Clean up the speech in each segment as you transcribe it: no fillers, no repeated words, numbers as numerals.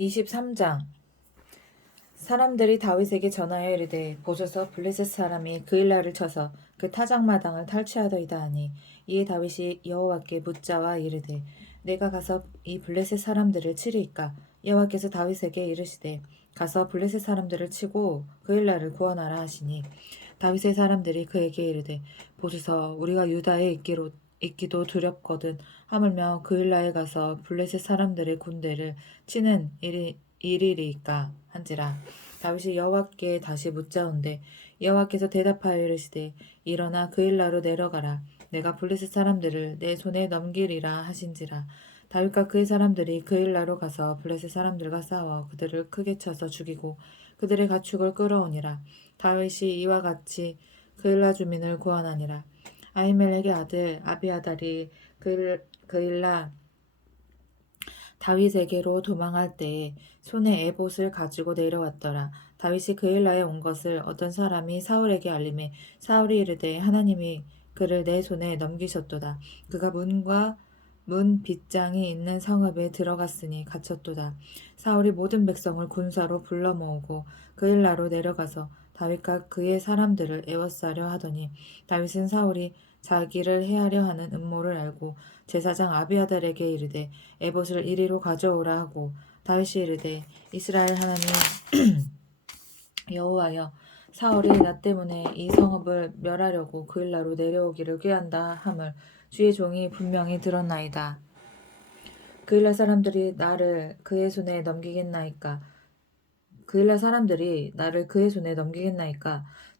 23장. 사람들이 다윗에게 전하여 이르되 보소서 블레셋 사람이 그일라를 쳐서 그 타작마당을 탈취하더이다 하니, 이에 다윗이 여호와께 묻자와 이르되 내가 가서 이 블레셋 사람들을 치리이까? 여호와께서 다윗에게 이르시되 가서 블레셋 사람들을 치고 그일라를 구원하라 하시니, 다윗의 사람들이 그에게 이르되 보소서 우리가 유다에 있기도 두렵거든 하물며 그일라에 가서 블레셋 사람들의 군대를 치는 일이리이까 한지라. 다윗이 여호와께 다시 묻자온대 여호와께서 대답하여 이르시되 일어나 그일라로 내려가라. 내가 블레셋 사람들을 내 손에 넘기리라 하신지라. 다윗과 그의 사람들이 그일라로 가서 블레셋 사람들과 싸워 그들을 크게 쳐서 죽이고 그들의 가축을 끌어오니라. 다윗이 이와 같이 그일라 주민을 구원하니라. 아히멜렉의 아들 아비아달이 그일라 다윗에게로 도망할 때에 손에 에봇을 가지고 내려왔더라. 다윗이 그일라에 온 것을 어떤 사람이 사울에게 알림해 사울이 이르되 하나님이 그를 내 손에 넘기셨도다. 그가 문 빗장이 있는 성읍에 들어갔으니 갇혔도다. 사울이 모든 백성을 군사로 불러 모으고 그일라로 내려가서 다윗과 그의 사람들을 애워싸려 하더니, 다윗은 사울이 자기를 해하려 하는 음모를 알고 제사장 아비아달에게 이르되 에봇을 이리로 가져오라 하고, 다윗이 이르되 이스라엘 하나님 여호와여, 사울이 나 때문에 이 성읍을 멸하려고 그일라로 내려오기를 꾀한다 함을 주의 종이 분명히 들었나이다. 그일라 사람들이 나를 그의 손에 넘기겠나이까?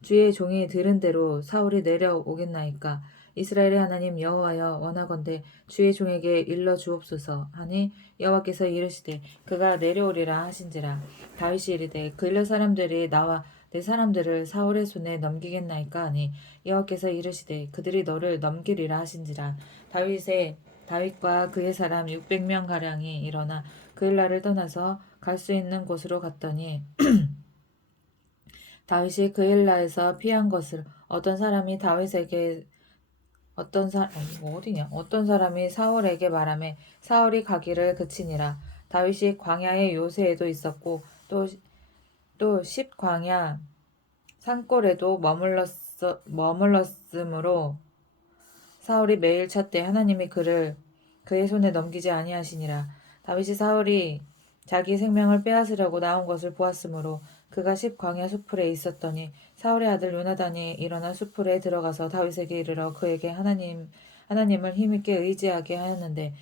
주의 종이 들은 대로 사울이 내려오겠나이까? 이스라엘의 하나님 여호와여, 원하건대 주의 종에게 일러 주옵소서 하니, 여호와께서 이르시되 그가 내려오리라 하신지라. 다윗이 이르되 그일라 사람들이 나와 내 사람들을 사울의 손에 넘기겠나이까 하니, 여호와께서 이르시되 그들이 너를 넘기리라 하신지라. 다윗과 그의 사람 600명 가량이 일어나 그일라를 떠나서 갈 수 있는 곳으로 갔더니, 다윗이 그일라에서 피한 것을 어떤 사람이 사울에게 말하매 사울이 가기를 그치니라. 다윗이 광야의 요새에도 있었고 또 십광야 산골에도 머물렀으므로 사울이 매일 찾되 하나님이 그를 그의 손에 넘기지 아니하시니라. 다윗이 사울이 자기 생명을 빼앗으려고 나온 것을 보았으므로 그가 십광야 수풀에 있었더니, 사울의 아들 요나단이 일어나 수풀에 들어가서 다윗에게 이르러 그에게 하나님을 힘있게 의지하게 하였는데,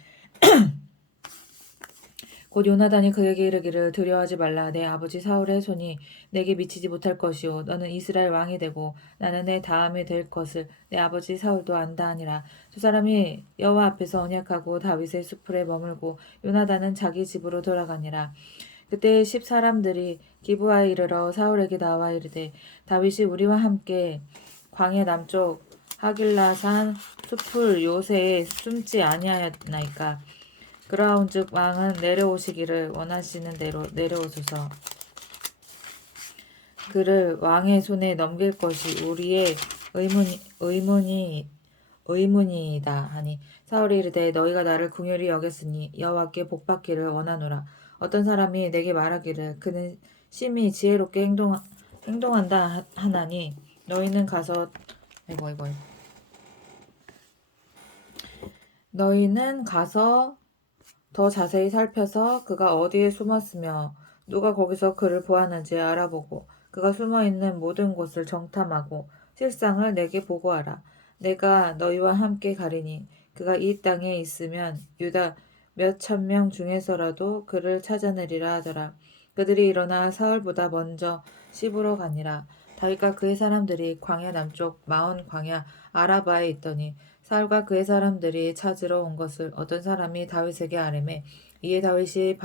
곧 요나단이 그에게 이르기를 두려워하지 말라. 내 아버지 사울의 손이 내게 미치지 못할 것이요 너는 이스라엘 왕이 되고 나는 내 다음이 될 것을 내 아버지 사울도 안다 하니라. 두 사람이 여호와 앞에서 언약하고 다윗의 수풀에 머물고 요나단은 자기 집으로 돌아가니라. 그때 10사람들이 기브아에 이르러 사울에게 나와 이르되 다윗이 우리와 함께 광야 남쪽 하길라산 수풀 요새에 숨지 아니하였나이까? 그러한즉 왕은 내려오시기를 원하시는 대로 내려오소서. 그를 왕의 손에 넘길 것이 우리의 의문이이다 하니, 사울이 이르되 너희가 나를 긍휼히 여겼으니 여호와께 복받기를 원하노라. 어떤 사람이 내게 말하기를 그는 심히 지혜롭게 행동한다 하나니, 너희는 가서 더 자세히 살펴서 그가 어디에 숨었으며 누가 거기서 그를 보았는지 알아보고 그가 숨어있는 모든 곳을 정탐하고 실상을 내게 보고하라. 내가 너희와 함께 가리니 그가 이 땅에 있으면 유다 몇 천 명 중에서라도 그를 찾아내리라 하더라. 그들이 일어나 사울보다 먼저 시브로 가니라. 다윗과 그의 사람들이 광야 남쪽 마온 광야 아라바에 있더니, 사울과 그의 사람들이 찾으러 온 것을 어떤 사람이 다윗에게 아뢰매, 이에 다윗이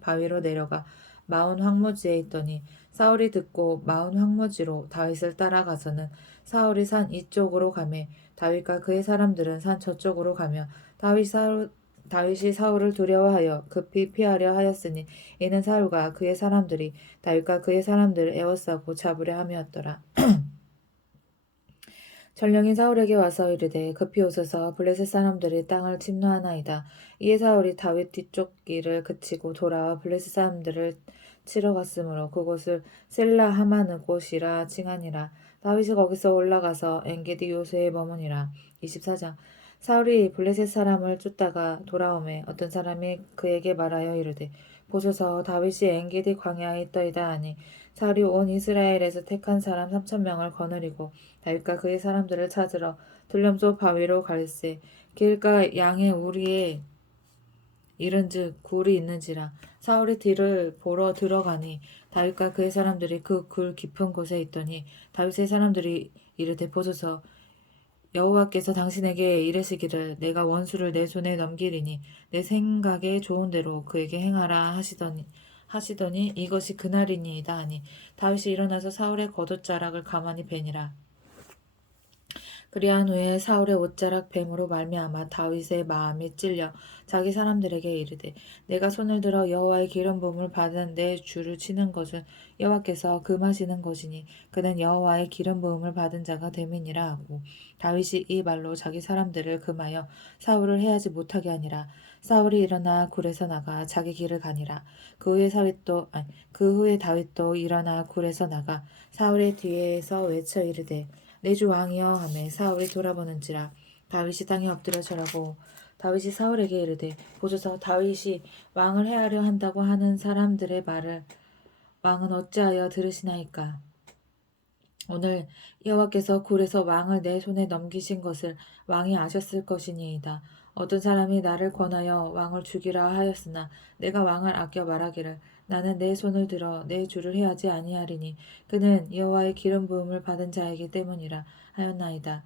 바위로 내려가 마온 황무지에 있더니, 사울이 듣고 마온 황무지로 다윗을 따라가서는 사울이 산 이쪽으로 가매 다윗과 그의 사람들은 산 저쪽으로 가며, 다윗이 사울을 두려워하여 급히 피하려 하였으니, 이는 사울과 그의 사람들이 다윗과 그의 사람들을 에워싸고 잡으려 함이었더라. 전령이 사울에게 와서 이르되 급히 오소서 블레셋 사람들이 땅을 침노하나이다. 이에 사울이 다윗 뒤쪽 길을 그치고 돌아와 블레셋 사람들을 치러 갔으므로 그곳을 셀라 하마느 곳이라 칭하니라. 다윗이 거기서 올라가서 엔게디 요새에 머무니라. 24장. 사울이 블레셋 사람을 쫓다가 돌아오매 어떤 사람이 그에게 말하여 이르되 보소서 다윗이 엔게디 광야에 있더이다 하니 사울이 온 이스라엘에서 택한 사람 3,000명을 거느리고 다윗과 그의 사람들을 찾으러 들럼소 바위로 갈새 길가 양의 우리에 이른즉 굴이 있는지라. 사울이 뒤를 보러 들어가니 다윗과 그의 사람들이 그 굴 깊은 곳에 있더니 다윗의 사람들이 이르되 보소서 여호와께서 당신에게 이르시기를 내가 원수를 내 손에 넘기리니 내 생각에 좋은 대로 그에게 행하라 하시더니 이것이 그날이니이다 하니 다윗이 일어나서 사울의 겉옷자락을 가만히 베니라. 그리한 후에 사울의 옷자락 뱀으로 말미암아 다윗의 마음이 찔려 자기 사람들에게 이르되 내가 손을 들어 여호와의 기름 부음을 받은 내 주를 치는 것은 여호와께서 금하시는 것이니 그는 여호와의 기름 부음을 받은 자가 됨이니라 하고 다윗이 이 말로 자기 사람들을 금하여 사울을 해하지 못하게 하니라. 사울이 일어나 굴에서 나가 자기 길을 가니라. 그 후에 다윗도 일어나 굴에서 나가 사울의 뒤에서 외쳐 이르되 내 주 왕이여 하매 사울이 돌아보는지라. 다윗이 땅에 엎드려 절하고 다윗이 사울에게 이르되 보소서 다윗이 왕을 해하려 한다고 하는 사람들의 말을 왕은 어찌하여 들으시나이까. 오늘 여호와께서 굴에서 왕을 내 손에 넘기신 것을 왕이 아셨을 것이니이다. 어떤 사람이 나를 권하여 왕을 죽이라 하였으나 내가 왕을 아껴 말하기를 나는 내 손을 들어 내 주를 해하지 아니하리니 그는 여호와의 기름 부음을 받은 자이기 때문이라 하였나이다.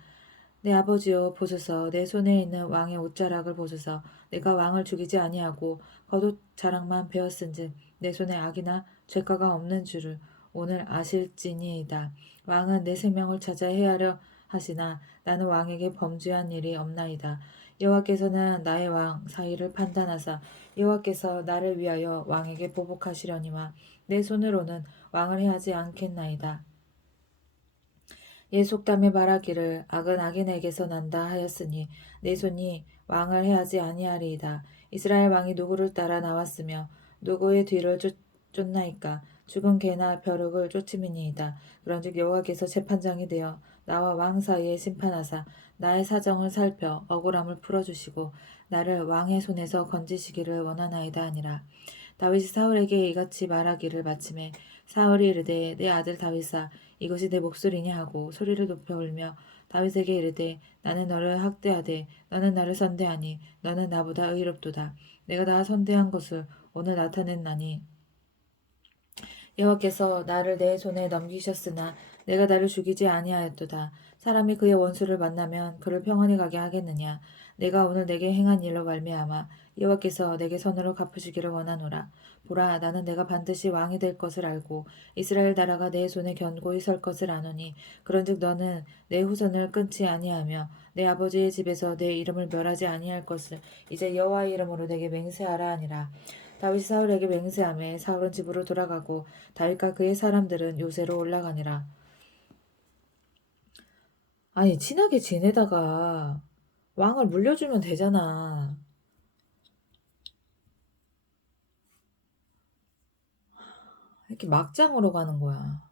내 아버지여 보소서 내 손에 있는 왕의 옷자락을 보소서 내가 왕을 죽이지 아니하고 겉옷 자락만 베었은즉 내 손에 악이나 죄가가 없는 줄을 오늘 아실지니이다. 왕은 내 생명을 찾아 해하려 하시나 나는 왕에게 범죄한 일이 없나이다. 여호와께서는 나의 왕 사이를 판단하사 여호와께서 나를 위하여 왕에게 보복하시려니와 내 손으로는 왕을 해하지 않겠나이다. 예 속담에 말하기를 악은 악인에게서 난다 하였으니 내 손이 왕을 해하지 아니하리이다. 이스라엘 왕이 누구를 따라 나왔으며 누구의 뒤를 쫓나이까. 죽은 개나 벼룩을 쫓음이니이다. 그런즉 여호와께서 재판장이 되어 나와 왕 사이에 심판하사 나의 사정을 살펴 억울함을 풀어주시고 나를 왕의 손에서 건지시기를 원하나이다 하니라. 다윗이 사울에게 이같이 말하기를 마침에 사울이 이르되 내 아들 다윗아 이것이 내 목소리냐 하고 소리를 높여 울며 다윗에게 이르되 나는 너를 학대하되 너는 나를 선대하니 너는 나보다 의롭도다. 내가 다 선대한 것을 오늘 나타냈나니 여호와께서 나를 내 손에 넘기셨으나 내가 나를 죽이지 아니하였도다. 사람이 그의 원수를 만나면 그를 평안히 가게 하겠느냐. 내가 오늘 내게 행한 일로 말미암아 여호와께서 내게 선으로 갚으시기를 원하노라. 보라 나는 내가 반드시 왕이 될 것을 알고 이스라엘 나라가 내 손에 견고히 설 것을 아노니 그런즉 너는 내 후손을 끊지 아니하며 내 아버지의 집에서 내 이름을 멸하지 아니할 것을 이제 여호와의 이름으로 내게 맹세하라 하니라. 다윗이 사울에게 맹세하매 사울은 집으로 돌아가고 다윗과 그의 사람들은 요새로 올라가니라. 아니 친하게 지내다가 왕을 물려주면 되잖아. 이렇게 막장으로 가는 거야.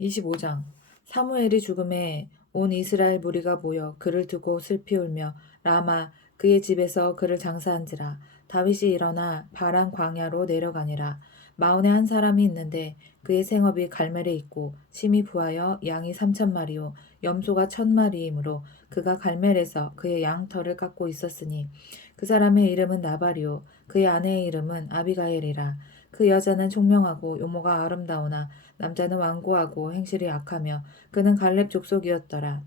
25장. 사무엘이 죽음에 온 이스라엘 무리가 모여 그를 두고 슬피 울며 라마 그의 집에서 그를 장사한지라. 다윗이 일어나 바란 광야로 내려가니라. 마온에 한 사람이 있는데 그의 생업이 갈멜에 있고 심히 부하여 양이 3,000마리요 염소가 1,000마리이므로 그가 갈멜에서 그의 양털을 깎고 있었으니 그 사람의 이름은 나발이요 그의 아내의 이름은 아비가엘이라. 그 여자는 총명하고 요모가 아름다우나 남자는 완고하고 행실이 악하며 그는 갈렙 족속이었더라.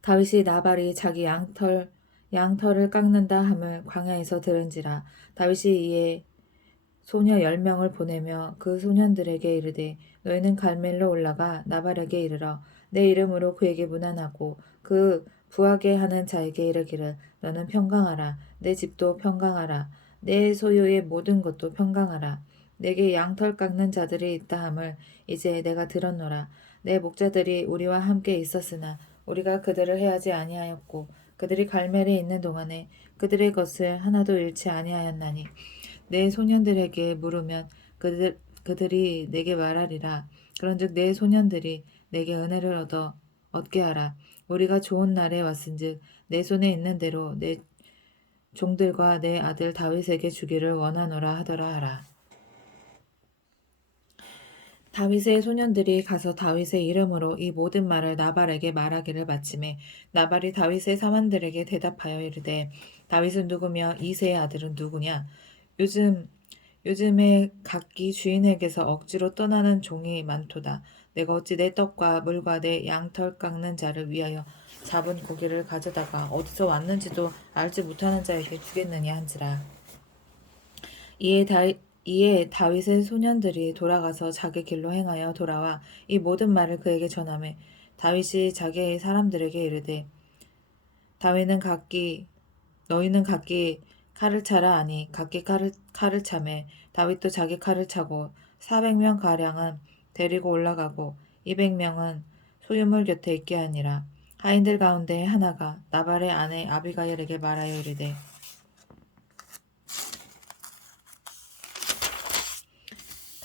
다윗이 나발이 자기 양털을 깎는다 함을 광야에서 들은지라. 다윗이 이에 소녀 10명을 보내며 그 소년들에게 이르되 너희는 갈멜로 올라가 나발에게 이르러 내 이름으로 그에게 문안하고 그 부하게 하는 자에게 이르기를 너는 평강하라. 내 집도 평강하라. 내 소유의 모든 것도 평강하라. 내게 양털 깎는 자들이 있다 함을 이제 내가 들었노라. 내 목자들이 우리와 함께 있었으나 우리가 그들을 해하지 아니하였고 그들이 갈멜에 있는 동안에 그들의 것을 하나도 잃지 아니하였나니 내 소년들에게 물으면 그들이 내게 말하리라. 그런즉 내 소년들이 내게 은혜를 얻게 하라. 우리가 좋은 날에 왔은즉 내 손에 있는 대로 내 종들과 내 아들 다윗에게 주기를 원하노라 하더라 하라. 다윗의 소년들이 가서 다윗의 이름으로 이 모든 말을 나발에게 말하기를 마침에 나발이 다윗의 사환들에게 대답하여 이르되 다윗은 누구며 이새의 아들은 누구냐? 요즘에 각기 주인에게서 억지로 떠나는 종이 많도다. 내가 어찌 내 떡과 물과 내 양털 깎는 자를 위하여 잡은 고기를 가져다가 어디서 왔는지도 알지 못하는 자에게 주겠느냐 한지라. 이에 다윗의 소년들이 돌아가서 자기 길로 행하여 돌아와 이 모든 말을 그에게 전하매 다윗이 자기의 사람들에게 이르되 너희는 각기 칼을 차라 하니 각기 칼을 차매 다윗도 자기 칼을 차고 400명 가량은 데리고 올라가고 200명은 소유물 곁에 있게 하니라. 하인들 가운데 하나가 나발의 아내 아비가일에게 말하여 이르되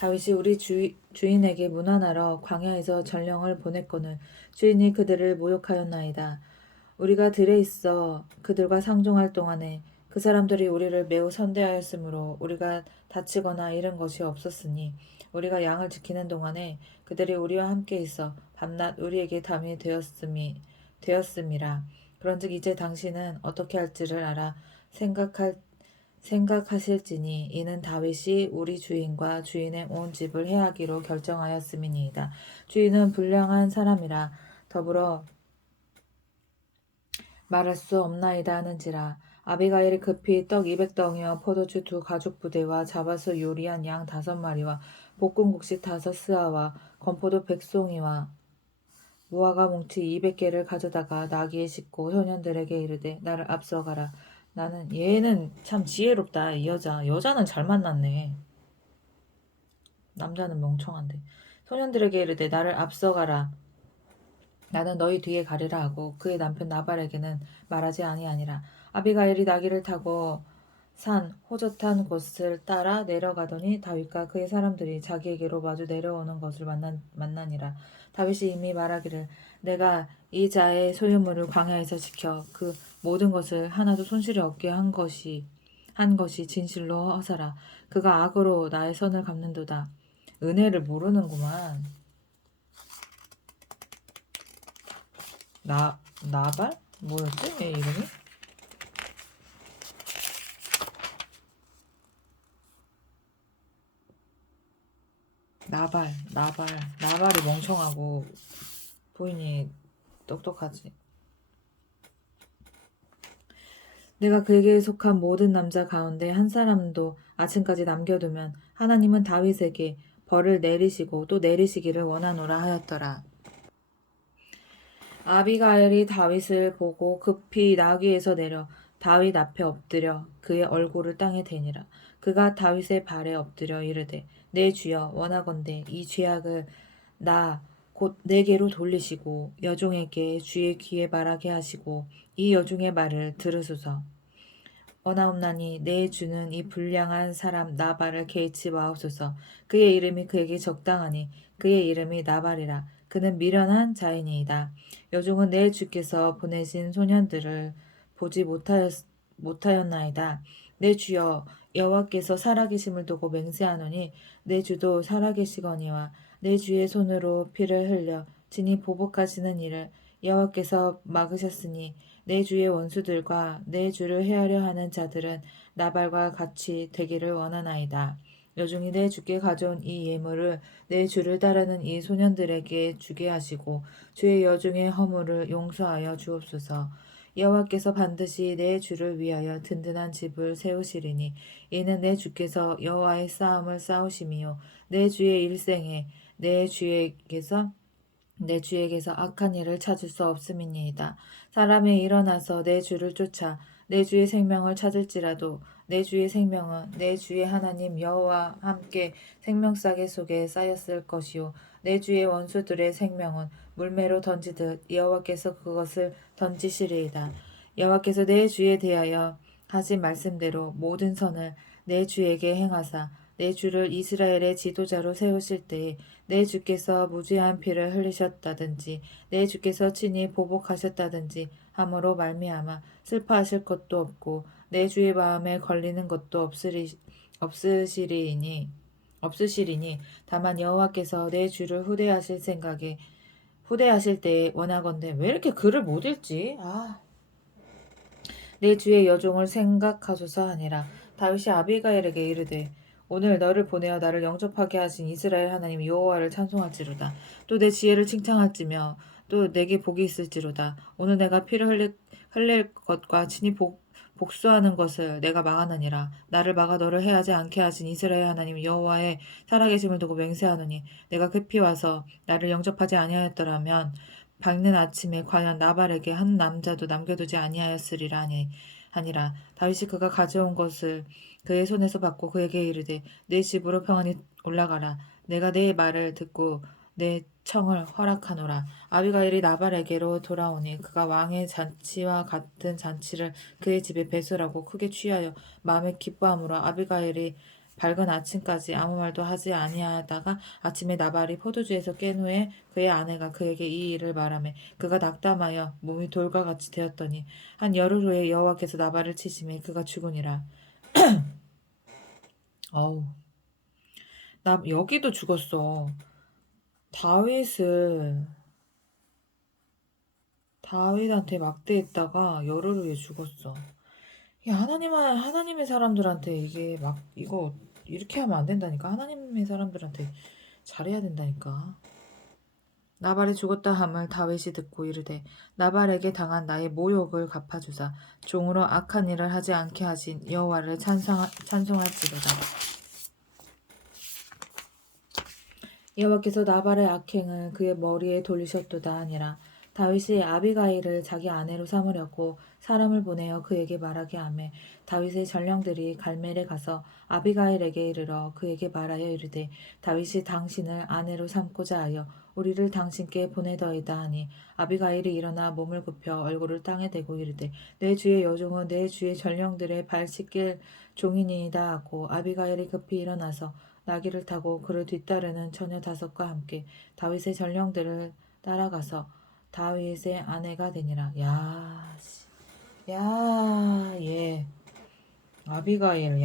다윗이 우리 주인에게 문안하러 광야에서 전령을 보냈거늘 주인이 그들을 모욕하였나이다. 우리가 들에 있어 그들과 상종할 동안에 그 사람들이 우리를 매우 선대하였으므로 우리가 다치거나 잃은 것이 없었으니 우리가 양을 지키는 동안에 그들이 우리와 함께 있어 밤낮 우리에게 담이 되었음이라. 그런즉 이제 당신은 어떻게 할지를 알아 생각하실지니 이는 다윗이 우리 주인과 주인의 온 집을 해하기로 결정하였음이니이다. 주인은 불량한 사람이라 더불어 말할 수 없나이다 하는지라. 아비가일이 급히 떡 200덩이와 포도주 2가죽부대와 잡아서 요리한 양 5마리와 볶은 곡식 5스아와 건포도 100송이와 무화과 뭉치 200개를 가져다가 나귀에 싣고 소년들에게 이르되 나를 앞서가라. 나는 얘는 참 지혜롭다. 이 여자는 잘 만났네. 남자는 멍청한데. 소년들에게 이르되 나를 앞서가라. 나는 너희 뒤에 가리라 하고 그의 남편 나발에게는 말하지 아니하니라. 아비가일이 나귀를 타고 산 호젓한 곳을 따라 내려가더니 다윗과 그의 사람들이 자기에게로 마주 내려오는 것을 만나니라. 다윗이 이미 말하기를 내가 이 자의 소유물을 광야에서 지켜 그 모든 것을 하나도 손실이 없게 한 것이 진실로 허사라. 그가 악으로 나의 선을 갚는도다. 은혜를 모르는구만. 나발? 뭐였지? 얘 이름이? 나발이 멍청하고 부인이 똑똑하지. 내가 그에게 속한 모든 남자 가운데 한 사람도 아침까지 남겨두면 하나님은 다윗에게 벌을 내리시고 또 내리시기를 원하노라 하였더라. 아비가일이 다윗을 보고 급히 나귀에서 내려 다윗 앞에 엎드려 그의 얼굴을 땅에 대니라. 그가 다윗의 발에 엎드려 이르되 내 주여 원하건대 이 죄악을 나 곧 내게로 돌리시고 여종에게 주의 귀에 말하게 하시고 이 여종의 말을 들으소서. 원하옵나니 내 주는 이 불량한 사람 나발을 개의치 마옵소서. 그의 이름이 그에게 적당하니 그의 이름이 나발이라. 그는 미련한 자이니이다. 여종은 내 주께서 보내신 소년들을 보지 못하였나이다. 내 주여 여호와께서 살아계심을 두고 맹세하노니 내 주도 살아계시거니와 내 주의 손으로 피를 흘려 진이 보복하시는 일을 여호와께서 막으셨으니 내 주의 원수들과 내 주를 해하려 하는 자들은 나발과 같이 되기를 원하나이다. 여종이 내 주께 가져온 이 예물을 내 주를 따르는 이 소년들에게 주게 하시고 주의 여종의 허물을 용서하여 주옵소서. 여호와께서 반드시 내 주를 위하여 든든한 집을 세우시리니 이는 내 주께서 여호와의 싸움을 싸우심이요 내 주의 일생에 내 주에게서 악한 일을 찾을 수 없음이니이다. 사람이 일어나서 내 주를 쫓아 내 주의 생명을 찾을지라도 내 주의 생명은 내 주의 하나님 여호와 함께 생명싸개 속에 쌓였을 것이요 내 주의 원수들의 생명은 물매로 던지듯 여호와께서 그것을 던지시리이다. 여호와께서 내 주에 대하여 하신 말씀대로 모든 선을 내 주에게 행하사 내 주를 이스라엘의 지도자로 세우실 때에 내 주께서 무죄한 피를 흘리셨다든지 내 주께서 친히 보복하셨다든지 함으로 말미암아 슬퍼하실 것도 없고 내 주의 마음에 걸리는 것도 없으시리니 다만 여호와께서 내 주를 후대하실 때에 원하건대 왜 이렇게 글을 못 읽지? 내 주의 여종을 생각하소서 하니라. 다윗이 아비가일에게 이르되 오늘 너를 보내어 나를 영접하게 하신 이스라엘 하나님 여호와를 찬송할지로다. 또 내 지혜를 칭찬할지며 또 내게 복이 있을지로다. 오늘 내가 피를 흘릴 것과 친히 복수하는 것을 내가 막아느니라. 나를 막아 너를 해하지 않게 하신 이스라엘 하나님 여호와의 살아계심을 두고 맹세하노니 내가 급히 와서 나를 영접하지 아니하였더라면 밝는 아침에 과연 나발에게 한 남자도 남겨두지 아니하였으리라 하니라. 다윗이 그가 가져온 것을 그의 손에서 받고 그에게 이르되 내 집으로 평안히 올라가라. 내가 내 말을 듣고 내 청을 허락하노라. 아비가일이 나발에게로 돌아오니 그가 왕의 잔치와 같은 잔치를 그의 집에 배설하고 크게 취하여 마음에 기뻐함으로 아비가일이 밝은 아침까지 아무 말도 하지 아니하다가 아침에 나발이 포도주에서 깬 후에 그의 아내가 그에게 이 일을 말하매 그가 낙담하여 몸이 돌과 같이 되었더니 한 열흘 후에 여호와께서 나발을 치심에 그가 죽으니라. 어우, 나 여기도 죽었어. 다윗한테 막대했다가 열흘 후에 죽었어. 하나님의 사람들한테 이게 막 이거 이렇게 하면 안 된다니까. 하나님의 사람들한테 잘해야 된다니까. 나발이 죽었다 함을 다윗이 듣고 이르되 나발에게 당한 나의 모욕을 갚아주사 종으로 악한 일을 하지 않게 하신 여호와를 찬송할지로다. 여호와께서 나발의 악행을 그의 머리에 돌리셨도다 하니라. 다윗이 아비가일을 자기 아내로 삼으려고 사람을 보내어 그에게 말하게 하매 다윗의 전령들이 갈멜에 가서 아비가일에게 이르러 그에게 말하여 이르되 다윗이 당신을 아내로 삼고자 하여 우리를 당신께 보내더이다 하니 아비가일이 일어나 몸을 굽혀 얼굴을 땅에 대고 이르되 내 주의 여종은 내 주의 전령들의 발 씻길 종이니이다 하고 아비가일이 급히 일어나서 나귀를 타고 그를 뒤따르는 처녀 5과 함께 다윗의 전령들을 따라가서 다윗의 아내가 되니라. 얘 아비가일,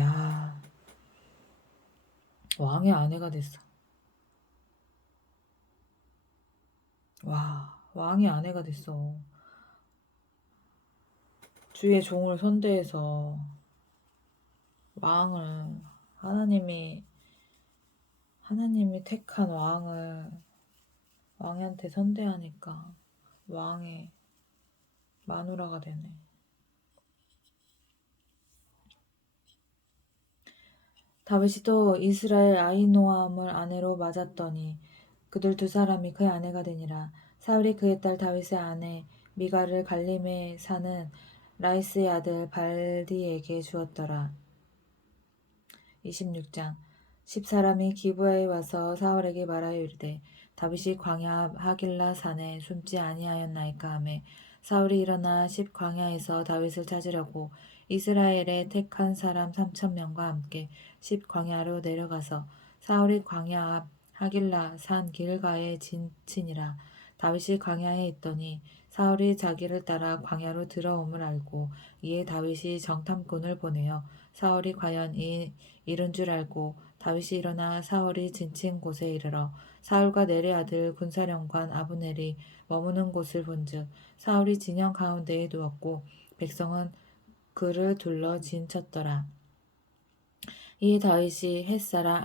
왕의 아내가 됐어. 왕의 아내가 됐어. 주의 종을 선대해서 왕을 하나님이 택한 왕한테 선대하니까 왕의 마누라가 되네. 다윗이 또 이스라엘 아히노암을 아내로 맞았더니 그들 2사람이 그의 아내가 되니라. 사울이 그의 딸 다윗의 아내 미가를 갈림에 사는 라이스의 아들 발디에게 주었더라. 26장 10사람이 기브아에 와서 사울에게 말하여 이르되 다윗이 광야 하길라 산에 숨지 아니하였나이까 하매 사울이 일어나 10 광야에서 다윗을 찾으려고 이스라엘의 택한 사람 3,000명과 함께 10 광야로 내려가서 사울이 광야 앞 하길라 산 길가에 진치니라. 다윗이 광야에 있더니 사울이 자기를 따라 광야로 들어옴을 알고 이에 다윗이 정탐꾼을 보내어 사울이 과연 이른 줄 알고 다윗이 일어나 사울이 진친 곳에 이르러 사울과 넬의 아들 군사령관 아브넬이 머무는 곳을 본즉 사울이 진영 가운데에 누웠고 백성은 그를 둘러 진쳤더라. 이에 다윗이 햇사라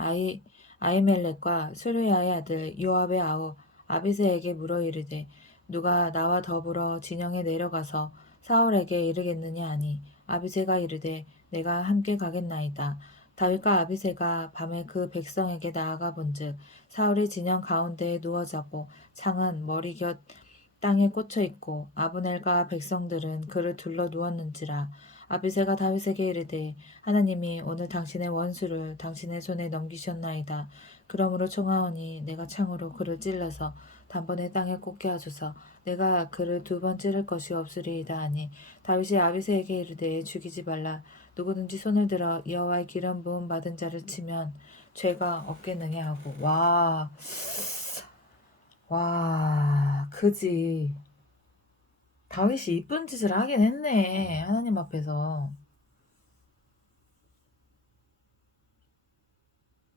아히멜렉과 수르야의 아들 요압의 아우 아비새에게 물어 이르되 누가 나와 더불어 진영에 내려가서 사울에게 이르겠느냐 하니 아비새가 이르되 내가 함께 가겠나이다. 다윗과 아비새가 밤에 그 백성에게 나아가 본즉 사울이 진영 가운데에 누워 자고 창은 머리 곁 땅에 꽂혀 있고 아브넬과 백성들은 그를 둘러 누웠는지라. 아비새가 다윗에게 이르되 하나님이 오늘 당신의 원수를 당신의 손에 넘기셨나이다. 그러므로 청하오니 내가 창으로 그를 찔러서 단번에 땅에 꽂게 하소서. 내가 그를 2번 찌를 것이 없으리이다 하니 다윗이 아비새에게 이르되 죽이지 말라. 누구든지 손을 들어 여호와의 기름 부음 받은 자를 치면 죄가 없겠느냐 하고. 그지. 다윗이 이쁜 짓을 하긴 했네. 하나님 앞에서.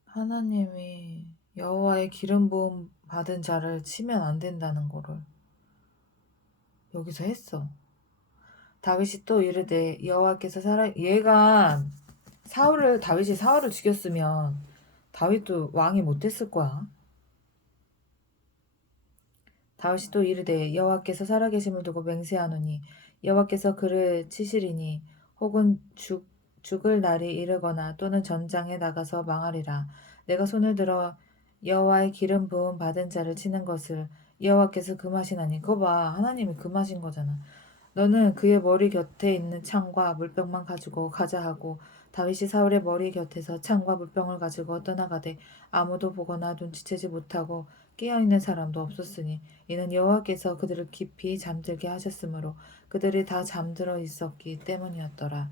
하나님이 여호와의 기름 부음 받은 자를 치면 안 된다는 거를 여기서 했어. 다윗이 또 이르되 여호와께서 다윗이 사울을 죽였으면 다윗도 왕이 못 됐을 거야. 다윗이 또 이르되 여호와께서 살아계심을 두고 맹세하노니 여호와께서 그를 치시리니 혹은 죽을 날이 이르거나 또는 전장에 나가서 망하리라. 내가 손을 들어 여호와의 기름 부음 받은 자를 치는 것을 여호와께서 금하시나니. 그거 봐, 하나님이 금하신 거잖아. 너는 그의 머리 곁에 있는 창과 물병만 가지고 가자 하고 다윗이 사울의 머리 곁에서 창과 물병을 가지고 떠나가되 아무도 보거나 눈치채지 못하고 깨어있는 사람도 없었으니 이는 여호와께서 그들을 깊이 잠들게 하셨으므로 그들이 다 잠들어 있었기 때문이었더라.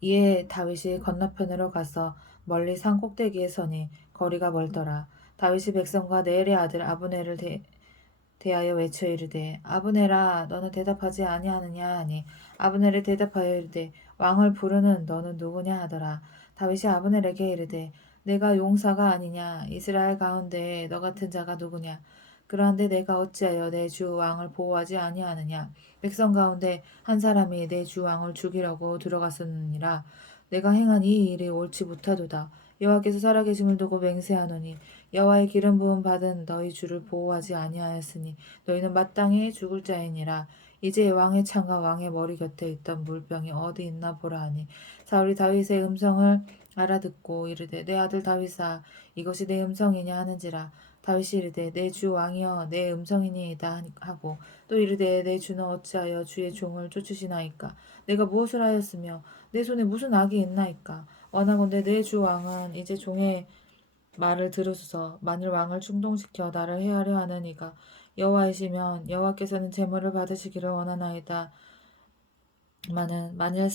이에 다윗이 건너편으로 가서 멀리 산 꼭대기에 서니 거리가 멀더라. 다윗이 백성과 네엘의 아들 아브넬을 대하여 외쳐 이르되 아브넬아 너는 대답하지 아니하느냐 하니 아브넬이 대답하여 이르되 왕을 부르는 너는 누구냐 하더라. 다윗이 아브넬에게 이르되 내가 용사가 아니냐 이스라엘 가운데에 너 같은 자가 누구냐. 그러한데 내가 어찌하여 내 주 왕을 보호하지 아니하느냐. 백성 가운데 한 사람이 내 주 왕을 죽이려고 들어갔었느니라. 내가 행한 이 일이 옳지 못하도다. 여호와께서 살아계심을 두고 맹세하노니 여호와의 기름 부음 받은 너희 주를 보호하지 아니하였으니 너희는 마땅히 죽을 자이니라. 이제 왕의 창과 왕의 머리 곁에 있던 물병이 어디 있나 보라 하니 사울이 다윗의 음성을 알아듣고 이르되 내 아들 다윗아 이것이 내 음성이냐 하는지라. 다윗이 이르되 내 주 왕이여 내 음성이니이다 하고 또 이르되 내 주는 어찌하여 주의 종을 쫓으시나이까. 내가 무엇을 하였으며 내 손에 무슨 악이 있나이까. 원하건대 내 주 왕은 이제 종의 말을 들으소서. 만일 왕을 충동시켜 나를 해하려 하는 이가 여호와이시면 여호와께서는 제물을 받으시기를 원하나이다. 만일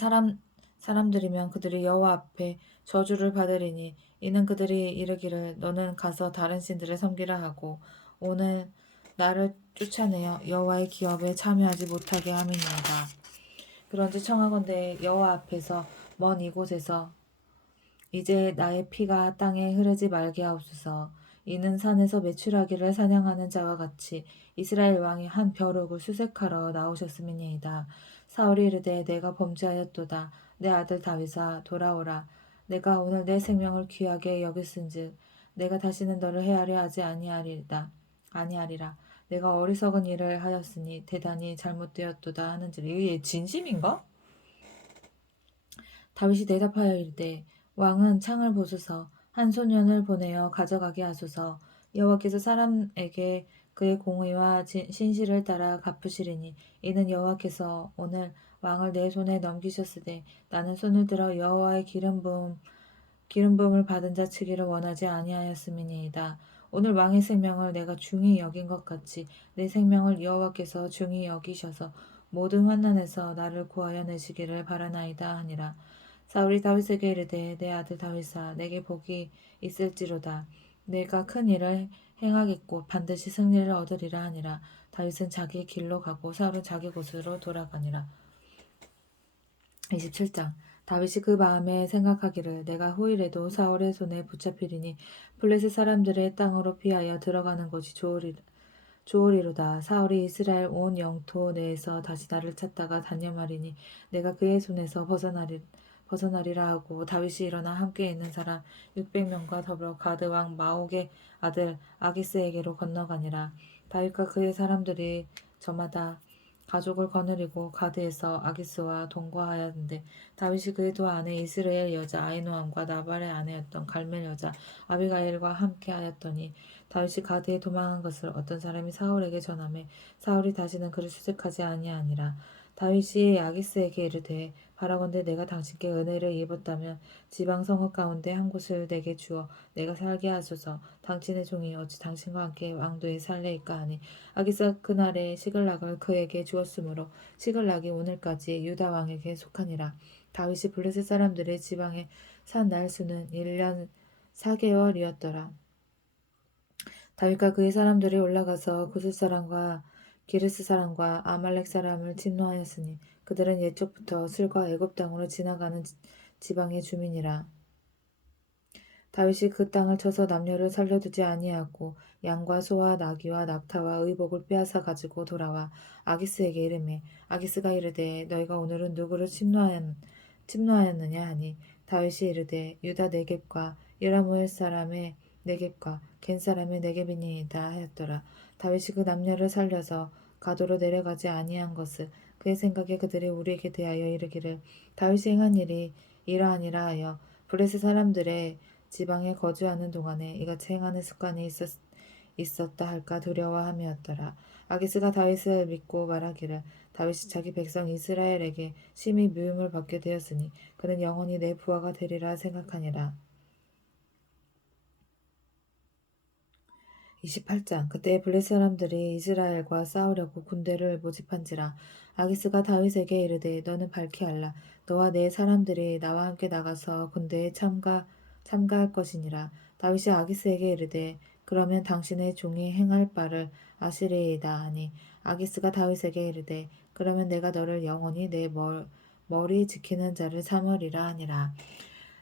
사람들이면 그들이 여호와 앞에 저주를 받으리니 이는 그들이 이르기를 너는 가서 다른 신들을 섬기라 하고 오늘 나를 쫓아내어 여호와의 기업에 참여하지 못하게 함이니이다. 그런지 청하건대 여호와 앞에서 먼 이곳에서 이제 나의 피가 땅에 흐르지 말게 하옵소서. 이는 산에서 메추라기를 사냥하는 자와 같이 이스라엘 왕이 한 벼룩을 수색하러 나오셨음이니이다. 사울이 이르되 내가 범죄하였도다. 내 아들 다윗아 돌아오라. 내가 오늘 내 생명을 귀하게 여겼은즉 내가 다시는 너를 해하려 하지 아니하리라. 내가 어리석은 일을 하였으니 대단히 잘못되었도다 하는지라. 이게 진심인가? 다윗이 대답하여 이르되 왕은 창을 보소서. 한 소년을 보내어 가져가게 하소서. 여호와께서 사람에게 그의 공의와 신실을 따라 갚으시리니 이는 여호와께서 오늘 왕을 내 손에 넘기셨으되 나는 손을 들어 여호와의 기름 부음을 받은 자 치기를 원하지 아니하였음이니이다. 오늘 왕의 생명을 내가 중히 여긴 것 같이 내 생명을 여호와께서 중히 여기셔서 모든 환난에서 나를 구하여 내시기를 바라나이다 하니라. 사울이 다윗에게 이르되 내 아들 다윗아 내게 복이 있을지로다. 내가 큰 일을 행하겠고 반드시 승리를 얻으리라 하니라. 다윗은 자기 길로 가고 사울은 자기 곳으로 돌아가니라. 27장. 다윗이 그 마음에 생각하기를 내가 후일에도 사울의 손에 붙잡히리니 블레셋 사람들의 땅으로 피하여 들어가는 것이 좋으리로다. 사울이 이스라엘 온 영토 내에서 다시 나를 찾다가 단념하리니 내가 그의 손에서 벗어나리라 하고 다윗이 일어나 함께 있는 사람 600명과 더불어 가드 왕 마옥의 아들 아기스에게로 건너가니라. 다윗과 그의 사람들이 저마다 가족을 거느리고 가드에서 아기스와 동거하였는데 다윗이 그의 두 아내 이스라엘 여자 아히노함과 나발의 아내였던 갈멜 여자 아비가일과 함께 하였더니 다윗이 가드에 도망한 것을 어떤 사람이 사울에게 전하매 사울이 다시는 그를 수색하지 아니하니라. 다윗이 아기스에게 이르되 바라건대 내가 당신께 은혜를 입었다면 지방 성읍 가운데 한 곳을 내게 주어 내가 살게 하소서. 당신의 종이 어찌 당신과 함께 왕도에 살래이까 하니 아기스가 그날에 시글락을 그에게 주었으므로 시글락이 오늘까지 유다 왕에게 속하니라. 다윗이 블레셋 사람들의 지방에 산 날수는 1년 4개월이었더라. 다윗과 그의 사람들이 올라가서 구스 사람과 기르스 사람과 아말렉 사람을 침노하였으니 그들은 옛적부터 술과 애굽 땅으로 지나가는 지방의 주민이라. 다윗이 그 땅을 쳐서 남녀를 살려두지 아니하고 양과 소와 나귀와 낙타와 의복을 빼앗아 가지고 돌아와 아기스에게 이르매 아기스가 이르되 너희가 오늘은 누구를 침노하였느냐 하니 다윗이 이르되 유다 네겝과 이라무엘 사람의 네겝과 겐 사람의 네겝이니이다 하였더라. 다윗이 그 남녀를 살려서 가도로 내려가지 아니한 것은 그의 생각에 그들이 우리에게 대하여 이르기를 다윗이 행한 일이 이러하니라 하여 블레셋 사람들의 지방에 거주하는 동안에 이같이 행하는 습관이 있었다 할까 두려워함이었더라. 아기스가 다윗을 믿고 말하기를 다윗이 자기 백성 이스라엘에게 심히 미움을 받게 되었으니 그는 영원히 내 부하가 되리라 생각하니라. 28장 그때 블레셋 사람들이 이스라엘과 싸우려고 군대를 모집한지라. 아기스가 다윗에게 이르되 너는 밝히 알라. 너와 내 사람들이 나와 함께 나가서 군대에 참가할 것이니라. 다윗이 아기스에게 이르되 그러면 당신의 종이 행할 바를 아시리이다 하니 아기스가 다윗에게 이르되 그러면 내가 너를 영원히 내 머리 지키는 자를 삼으리라 하니라.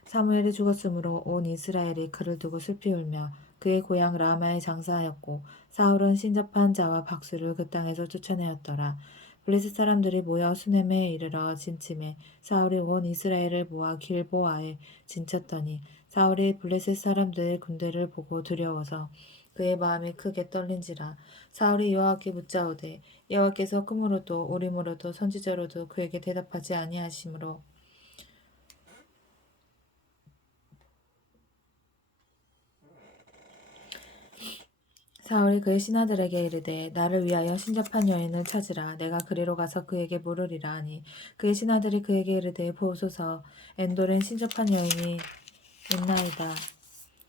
사무엘이 죽었으므로 온 이스라엘이 그를 두고 슬피 울며 그의 고향 라마에 장사하였고 사울은 신접한 자와 박수를 그 땅에서 쫓아내었더라. 블레셋 사람들이 모여 수넴에 이르러 진침해 사울이 온 이스라엘을 모아 길보아에 진쳤더니 사울이 블레셋 사람들의 군대를 보고 두려워서 그의 마음이 크게 떨린지라. 사울이 여호와께 묻자오되 여호와께서 꿈으로도 우림으로도 선지자로도 그에게 대답하지 아니하시므로 사울이 그의 신하들에게 이르되 나를 위하여 신접한 여인을 찾으라. 내가 그리로 가서 그에게 물으리라 하니 그의 신하들이 그에게 이르되 보소서 엔돌엔 신접한 여인이 있나이다.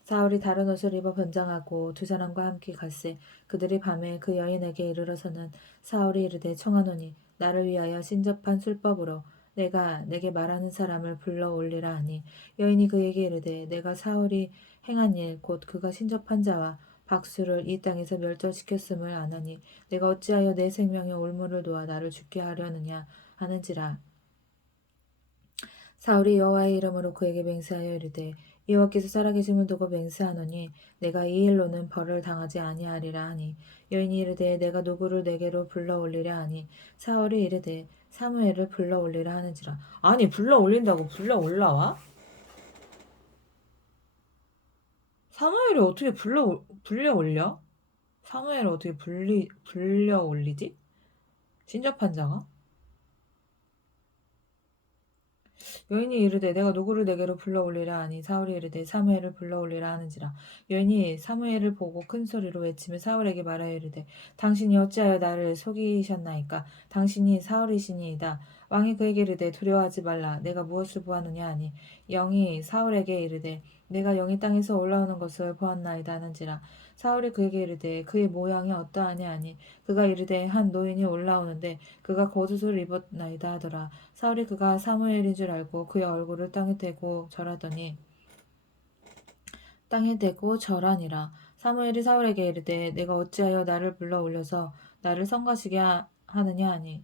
사울이 다른 옷을 입어 변장하고 두 사람과 함께 갔을 그들이 밤에 그 여인에게 이르러서는 사울이 이르되 청하노니 나를 위하여 신접한 술법으로 내게 말하는 사람을 불러 올리라 하니 여인이 그에게 이르되 내가 사울이 행한 일 곧 그가 신접한 자와 박수를 이 땅에서 멸절시켰음을 아나니 내가 어찌하여 내 생명의 올무를 놓아 나를 죽게 하려느냐 하는지라. 사울이 여호와의 이름으로 그에게 맹세하여 이르되 여호와께서 살아계심을 두고 맹세하노니 내가 이 일로는 벌을 당하지 아니하리라 하니 여인이 이르되 내가 누구를 내게로 불러 올리라 하니 사울이 이르되 사무엘을 불러 올리라 하는지라. 아니 불러 올린다고 불러 올라와? 사무엘이 어떻게 불려 올려? 사무엘을 어떻게 불려 올리지? 신접한 자가? 여인이 이르되 내가 누구를 내게로 불러올리라 하니 사울이 이르되 사무엘을 불러올리라 하는지라. 여인이 사무엘을 보고 큰 소리로 외치며 사울에게 말하여 이르되 당신이 어찌하여 나를 속이셨나이까. 당신이 사울이시니이다. 왕이 그에게 이르되 두려워하지 말라. 내가 무엇을 보았느냐 하니 영이 사울에게 이르되 내가 영이 땅에서 올라오는 것을 보았나이다 하는지라. 사울이 그에게 이르되 그의 모양이 어떠하냐 하니 그가 이르되 한 노인이 올라오는데 그가 겉옷을 입었나이다 하더라. 사울이 그가 사무엘인 줄 알고 그의 얼굴을 땅에 대고 절하니라. 사무엘이 사울에게 이르되 내가 어찌하여 나를 불러 올려서 나를 성가시게 하느냐 하니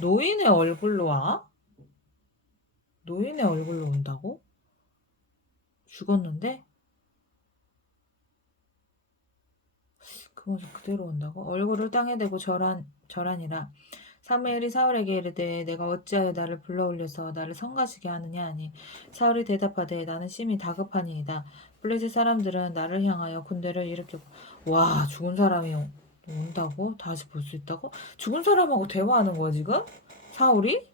노인의 얼굴로 와? 노인의 얼굴로 온다고? 죽었는데? 그 모습 그대로 온다고? 얼굴을 땅에 대고 절하니라. 사무엘이 사울에게 이르되 내가 어찌하여 나를 불러올려서 나를 성가시게 하느냐 하니 사울이 대답하되 나는 심히 다급하니이다. 블레셋 사람들은 나를 향하여 군대를 일으키고 와 죽은 사람이 온다고? 다시 볼 수 있다고? 죽은 사람하고 대화하는 거야 지금? 사울이?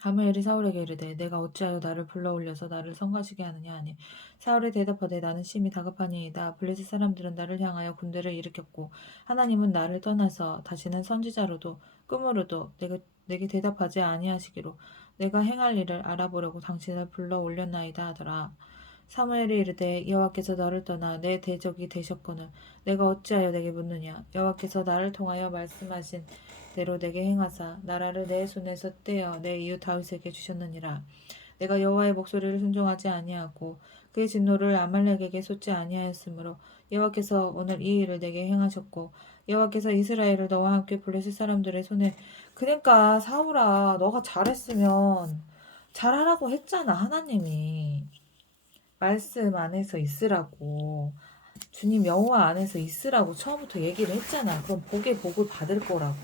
사무엘이 사울에게 이르되 내가 어찌하여 나를 불러올려서 나를 성가시게 하느냐 하니 사울이 대답하되 나는 심히 다급하니이다. 블레셋 사람들은 나를 향하여 군대를 일으켰고 하나님은 나를 떠나서 다시는 선지자로도 꿈으로도 내게 대답하지 아니하시기로 내가 행할 일을 알아보려고 당신을 불러올렸나이다 하더라. 사무엘이 이르되 여호와께서 너를 떠나 내 대적이 되셨거늘 내가 어찌하여 내게 묻느냐. 여호와께서 나를 통하여 말씀하신 대로 내게 행하사 나라를 내 손에서 떼어 내 이웃 다윗에게 주셨느니라. 내가 여호와의 목소리를 순종하지 아니하고 그의 진노를 아말렉에게 쏟지 아니하였으므로 여호와께서 오늘 이 일을 내게 행하셨고 여호와께서 이스라엘을 너와 함께 블레셋 사람들의 손에 그러니까 사울아 너가 잘했으면 잘하라고 했잖아. 하나님이 말씀 안에서 있으라고 주님 여호와 안에서 있으라고 처음부터 얘기를 했잖아. 그럼 복에 복을 받을 거라고.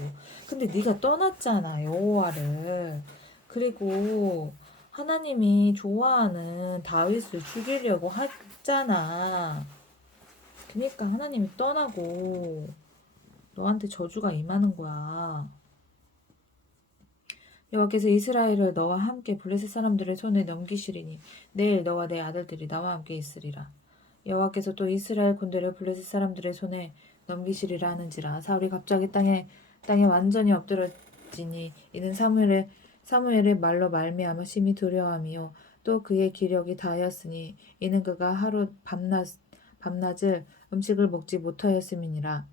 근데 네가 떠났잖아 여호와를. 그리고 하나님이 좋아하는 다윗을 죽이려고 했잖아. 그러니까 하나님이 떠나고 너한테 저주가 임하는 거야. 여호와께서 이스라엘을 너와 함께 블레셋 사람들의 손에 넘기시리니 내일 너와 내 아들들이 나와 함께 있으리라. 여호와께서 또 이스라엘 군대를 블레셋 사람들의 손에 넘기시리라 하는지라. 사울이 갑자기 땅에 완전히 엎드러지니 이는 사무엘의 말로 말미암아 심히 두려워함이요 또 그의 기력이 다하였으니 이는 그가 하루 밤낮을 음식을 먹지 못하였음이니라.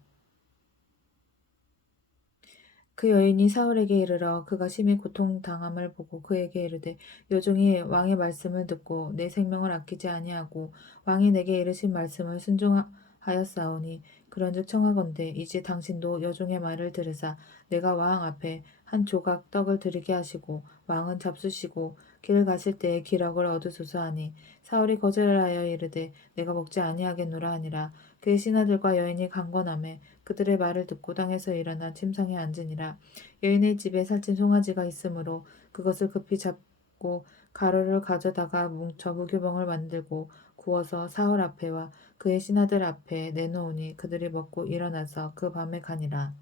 그 여인이 사울에게 이르러 그가 심히 고통당함을 보고 그에게 이르되 요종이 왕의 말씀을 듣고 내 생명을 아끼지 아니하고 왕이 내게 이르신 말씀을 순종하였사오니 그런즉 청하건대 이제 당신도 여종의 말을 들으사 내가 왕 앞에 한 조각 떡을 드리게 하시고 왕은 잡수시고 길 가실 때에 기력을 얻으소서 하니 사울이 거절하여 이르되 내가 먹지 아니하겠노라 하니라. 그의 신하들과 여인이 강건하매 그들의 말을 듣고 땅에서 일어나 침상에 앉으니라. 여인의 집에 살찐 송아지가 있으므로 그것을 급히 잡고 가루를 가져다가 뭉쳐 무교병을 만들고 구워서 사울 앞에와 그의 신하들 앞에 내놓으니 그들이 먹고 일어나서 그 밤에 가니라.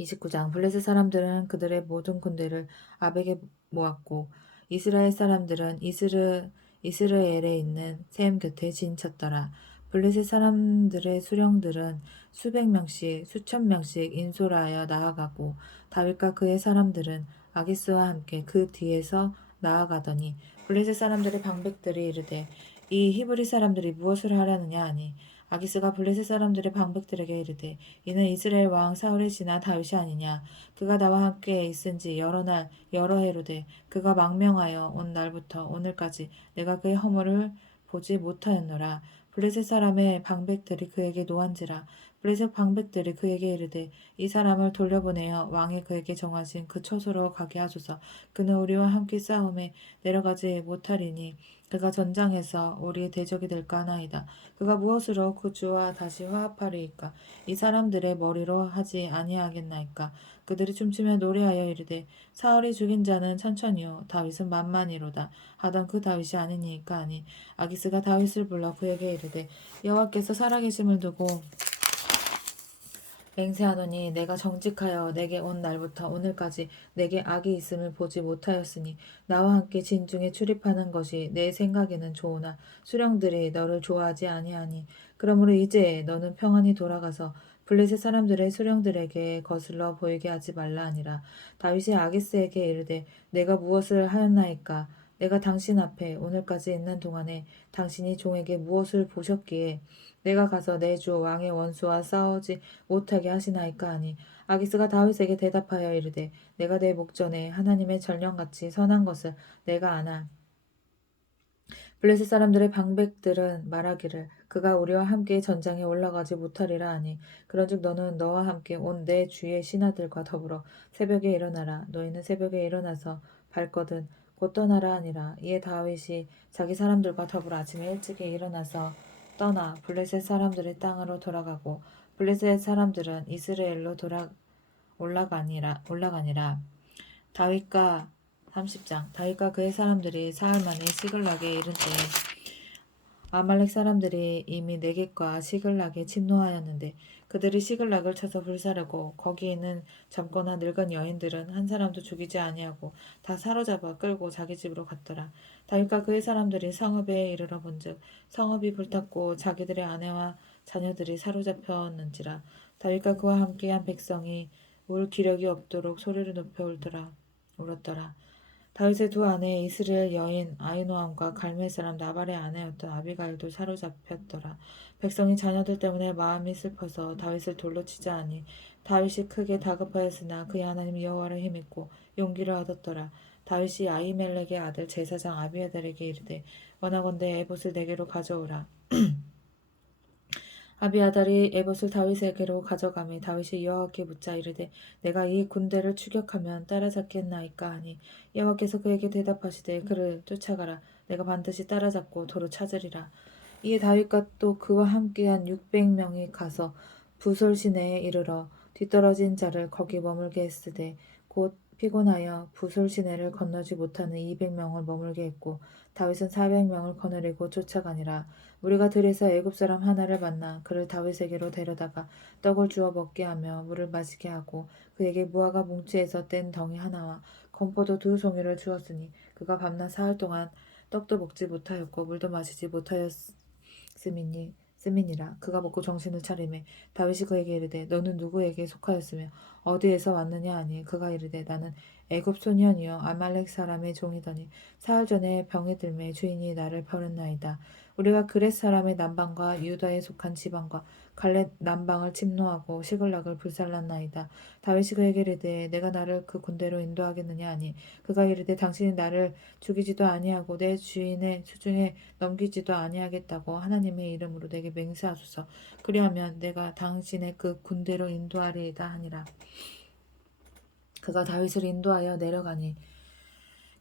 29장 블레셋 사람들은 그들의 모든 군대를 아벡에 모았고 이스라엘 사람들은 이스르엘에 있는 셈 곁에 진쳤더라. 블레셋 사람들의 수령들은 수백 명씩 수천 명씩 인솔하여 나아가고 다윗과 그의 사람들은 아기스와 함께 그 뒤에서 나아가더니 블레셋 사람들의 방백들이 이르되 이 히브리 사람들이 무엇을 하려느냐 하니 아기스가 블레셋 사람들의 방백들에게 이르되 이는 이스라엘 왕 사울의 신하 다윗이 아니냐. 그가 나와 함께 있은지 여러 날 여러 해로되 그가 망명하여 온 날부터 오늘까지 내가 그의 허물을 보지 못하였노라. 블레셋 사람의 방백들이 그에게 노한지라. 블레셋 방백들이 그에게 이르되 이 사람을 돌려보내어 왕이 그에게 정하신 그 처소로 가게 하소서. 그는 우리와 함께 싸움에 내려가지 못하리니 그가 전장에서 우리의 대적이 될까 하나이다. 그가 무엇으로 그 주와 다시 화합하리이까? 이 사람들의 머리로 하지 아니하겠나이까? 그들이 춤추며 노래하여 이르되 사울이 죽인 자는 천천히요 다윗은 만만이로다 하던 그 다윗이 아니니까 하니 아기스가 다윗을 불러 그에게 이르되 여호와께서 살아계심을 두고 맹세하노니 내가 정직하여 내게 온 날부터 오늘까지 내게 악이 있음을 보지 못하였으니 나와 함께 진중에 출입하는 것이 내 생각에는 좋으나 수령들이 너를 좋아하지 아니하니 그러므로 이제 너는 평안히 돌아가서 블레셋 사람들의 수령들에게 거슬러 보이게 하지 말라 하니라. 다윗이 아기스에게 이르되 내가 무엇을 하였나이까? 내가 당신 앞에 오늘까지 있는 동안에 당신이 종에게 무엇을 보셨기에 내가 가서 내 주 왕의 원수와 싸우지 못하게 하시나이까 하니 아기스가 다윗에게 대답하여 이르되 내가 내 목전에 하나님의 전령같이 선한 것을 내가 아나. 블레셋 사람들의 방백들은 말하기를 그가 우리와 함께 전장에 올라가지 못하리라 하니 그런즉 너는 너와 함께 온 내 주의 신하들과 더불어 새벽에 일어나라. 너희는 새벽에 일어나서 발거든 곧 떠나라 하니라. 이에 다윗이 자기 사람들과 더불어 아침에 일찍이 일어나서 떠나 블레셋 사람들의 땅으로 돌아가고 블레셋 사람들은 이스라엘로 올라가니라. 다윗과 30장 다윗과 그의 사람들이 사흘 만에 시글락에 이른 때에 아말렉 사람들이 이미 네겝과 시글락에 침노하였는데 그들이 시글락을 쳐서 불사르고 거기 있는 젊거나 늙은 여인들은 한 사람도 죽이지 아니하고 다 사로잡아 끌고 자기 집으로 갔더라. 다윗과 그의 사람들이 성읍에 이르러 본즉 성읍이 불탔고 자기들의 아내와 자녀들이 사로잡혔는지라. 다윗과 그와 함께한 백성이 울 기력이 없도록 소리를 높여 울었더라. 다윗의 두 아내 이스라엘 여인 아히노함과 갈멜 사람 나발의 아내였던 아비가일도 사로잡혔더라. 백성이 자녀들 때문에 마음이 슬퍼서 다윗을 돌로 치자 하니 다윗이 크게 다급하였으나 그의 하나님 여호와를 힘입고 용기를 얻었더라. 다윗이 아히멜렉의 아들 제사장 아비아달에게 이르되 원하건대 에봇을 내게로 가져오라. 아비아달이 에봇을 다윗에게로 가져가매 다윗이 여호와께 묻자 이르되 내가 이 군대를 추격하면 따라잡겠나이까 하니 여호와께서 그에게 대답하시되 그를 쫓아가라. 내가 반드시 따라잡고 도로 찾으리라. 이에 다윗과 또 그와 함께한 600명이 가서 부솔 시내에 이르러 뒤떨어진 자를 거기 머물게 했으되 곧 피곤하여 부솔 시내를 건너지 못하는 200명을 머물게 했고 다윗은 400명을 거느리고 쫓아가니라. 우리가 들에서 애굽 사람 하나를 만나 그를 다윗에게로 데려다가 떡을 주어 먹게 하며 물을 마시게 하고 그에게 무화과 뭉치에서 뗀 덩이 하나와 건포도 2송이를 주었으니 그가 밤낮 사흘 동안 떡도 먹지 못하였고 물도 마시지 못하였음이니라. 그가 먹고 정신을 차리매 다윗이 그에게 이르되 너는 누구에게 속하였으며 어디에서 왔느냐 하니 그가 이르되 나는 애굽 소년이요 아말렉 사람의 종이더니 사흘 전에 병이 들매 주인이 나를 버렸나이다. 우리가 그렛 사람의 남방과 유다에 속한 지방과 갈렛 남방을 침노하고 시글락을 불살랐나이다. 다윗이 그에게 이르되 내가 나를 그 군대로 인도하겠느냐 하니 그가 이르되 당신이 나를 죽이지도 아니하고 내 주인의 수중에 넘기지도 아니하겠다고 하나님의 이름으로 내게 맹세하소서. 그리하면 내가 당신의 그 군대로 인도하리이다 하니라. 그가 다윗을 인도하여 내려가니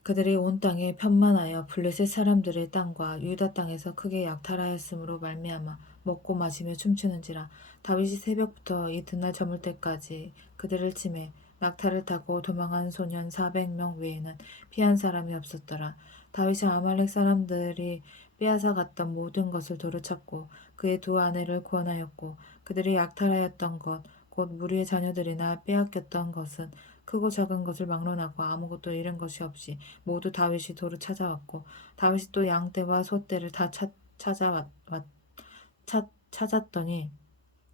그들이 온 땅에 편만하여 블레셋 사람들의 땅과 유다 땅에서 크게 약탈하였으므로 말미암아 먹고 마시며 춤추는지라. 다윗이 새벽부터 이튿날 저물 때까지 그들을 치매 낙타를 타고 도망한 소년 400명 외에는 피한 사람이 없었더라. 다윗이 아말렉 사람들이 빼앗아 갔던 모든 것을 도로 찾고 그의 두 아내를 구원하였고 그들이 약탈하였던 것 곧 무리의 자녀들이나 빼앗겼던 것은 크고 작은 것을 막론하고 아무것도 잃은 것이 없이 모두 다윗이 도로 찾아왔고 다윗이 또 양떼와 소떼를 다 찾았더니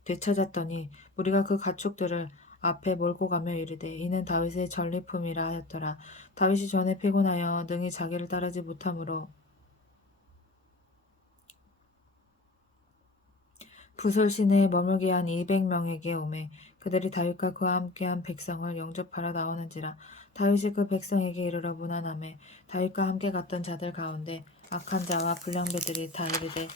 되찾았더니 우리가 그 가축들을 앞에 몰고 가며 이르되 이는 다윗의 전리품이라 하였더라. 다윗이 전에 피곤하여 능히 자기를 따르지 못하므로 부솔 시내에 머물게 한 200명에게 오매 그들이 다윗과 그와 함께한 백성을 영접하러 나오는지라. 다윗이 그 백성에게 이르러 문안하매 다윗과 함께 갔던 자들 가운데 악한 자와 불량배들이 다 이르되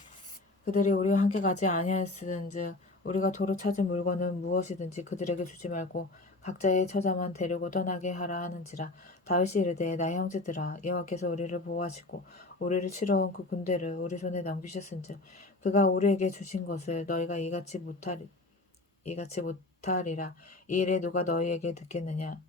그들이 우리와 함께 가지 아니하였은즉 우리가 도로 찾은 물건은 무엇이든지 그들에게 주지 말고 각자의 처자만 데리고 떠나게 하라 하는지라. 다윗이 이르되 나의 형제들아 여호와께서 우리를 보호하시고 우리를 치러 온 그 군대를 우리 손에 넘기셨은즉 그가 우리에게 주신 것을 너희가 이같이 못하리라. 이 일에 누가 너희에게 듣겠느냐?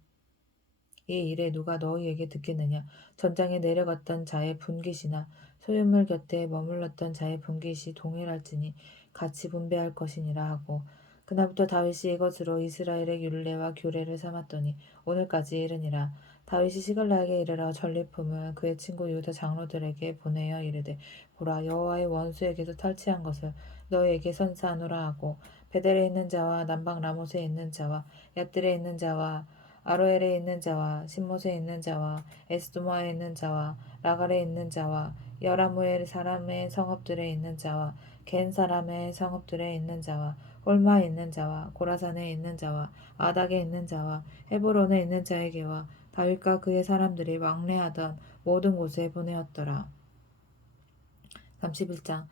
이 일에 누가 너희에게 듣겠느냐? 전장에 내려갔던 자의 분깃이나 소유물 곁에 머물렀던 자의 분깃이 동일할지니 같이 분배할 것이니라 하고 그날부터 다윗이 이것으로 이스라엘의 율례와 규례를 삼았더니 오늘까지 이르니라. 다윗이 시글락에 이르러 전리품을 그의 친구 유다 장로들에게 보내어 이르되 보라 여호와의 원수에게서 탈취한 것을 너희에게 선사하노라 하고 베델에 있는 자와 남방 라못에 있는 자와 얏들에 있는 자와 아로엘에 있는 자와 신못에 있는 자와 에스도마에 있는 자와 라갈에 있는 자와 여라무엘 사람의 성읍들에 있는 자와 겐 사람의 성읍들에 있는 자와 홀마에 있는 자와 고라산에 있는 자와 아닥에 있는 자와 헤브론에 있는 자에게와 다윗과 그의 사람들이 왕래하던 모든 곳에 보내었더라. 31장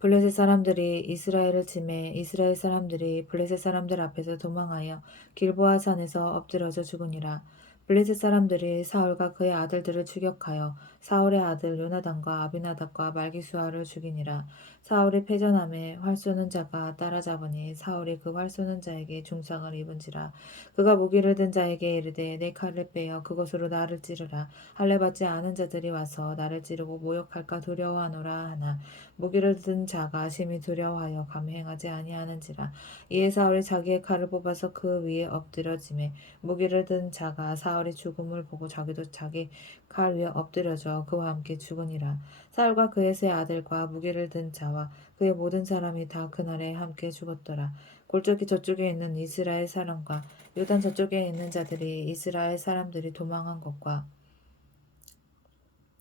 블레셋 사람들이 이스라엘을 치매 이스라엘 사람들이 블레셋 사람들 앞에서 도망하여 길보아 산에서 엎드려져 죽으니라. 블레셋 사람들이 사울과 그의 아들들을 추격하여 사울의 아들 요나단과 아비나답과 말기수아를 죽이니라. 사울이 패전함에 활 쏘는 자가 따라잡으니 사울이 그 활 쏘는 자에게 중상을 입은지라. 그가 무기를 든 자에게 이르되 내 칼을 빼어 그것으로 나를 찌르라. 할례 받지 않은 자들이 와서 나를 찌르고 모욕할까 두려워하노라 하나 무기를 든 자가 심히 두려워하여 감행하지 아니하는지라. 이에 사울이 자기의 칼을 뽑아서 그 위에 엎드려지매 무기를 든 자가 사울이 죽음을 보고 자기도 자기 칼 위에 엎드려져 그와 함께 죽으니라. 사울과 그의 세 아들과 무기를 든 자와 그의 모든 사람이 다 그날에 함께 죽었더라. 골짜기 저쪽에 있는 이스라엘 사람과 요단 저쪽에 있는 자들이 이스라엘 사람들이 도망한 것과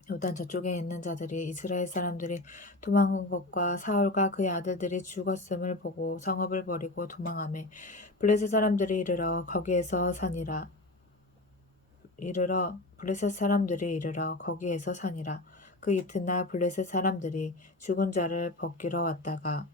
요단 저쪽에 있는 자들이 이스라엘 사람들이 도망한 것과 사울과 그의 아들들이 죽었음을 보고 성읍을 버리고 도망하매 블레셋 사람들이 블레셋 사람들이 이르러 거기에서 사니라. 그 이튿날 블레셋 사람들이 죽은 자를 벗기러 왔다가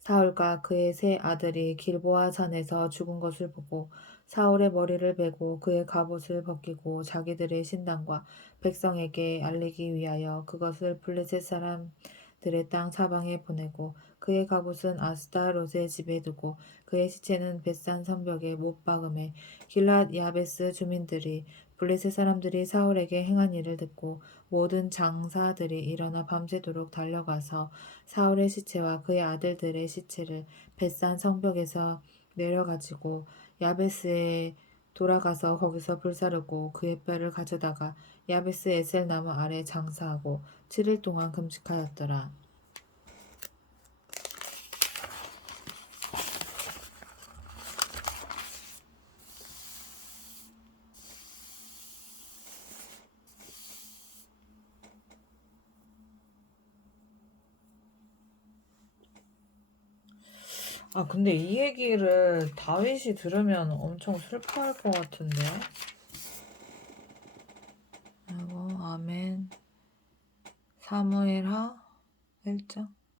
사울과 그의 세 아들이 길보아 산에서 죽은 것을 보고 사울의 머리를 베고 그의 갑옷을 벗기고 자기들의 신당과 백성에게 알리기 위하여 그것을 블레셋 사람들의 땅 사방에 보내고 그의 갑옷은 아스타롯의 집에 두고 그의 시체는 벳산 성벽에 못 박음에 길랏 야베스 주민들이 블레셋 사람들이 사울에게 행한 일을 듣고 모든 장사들이 일어나 밤새도록 달려가서 사울의 시체와 그의 아들들의 시체를 벳산 성벽에서 내려가지고 야베스에 돌아가서 거기서 불사르고 그의 뼈를 가져다가 야베스 에셀 나무 아래 장사하고 7일 동안 금식하였더라. 근데 이 얘기를 다윗이 들으면 엄청 슬퍼할 것 같은데. 아이고, 아멘. 사무엘하 1장.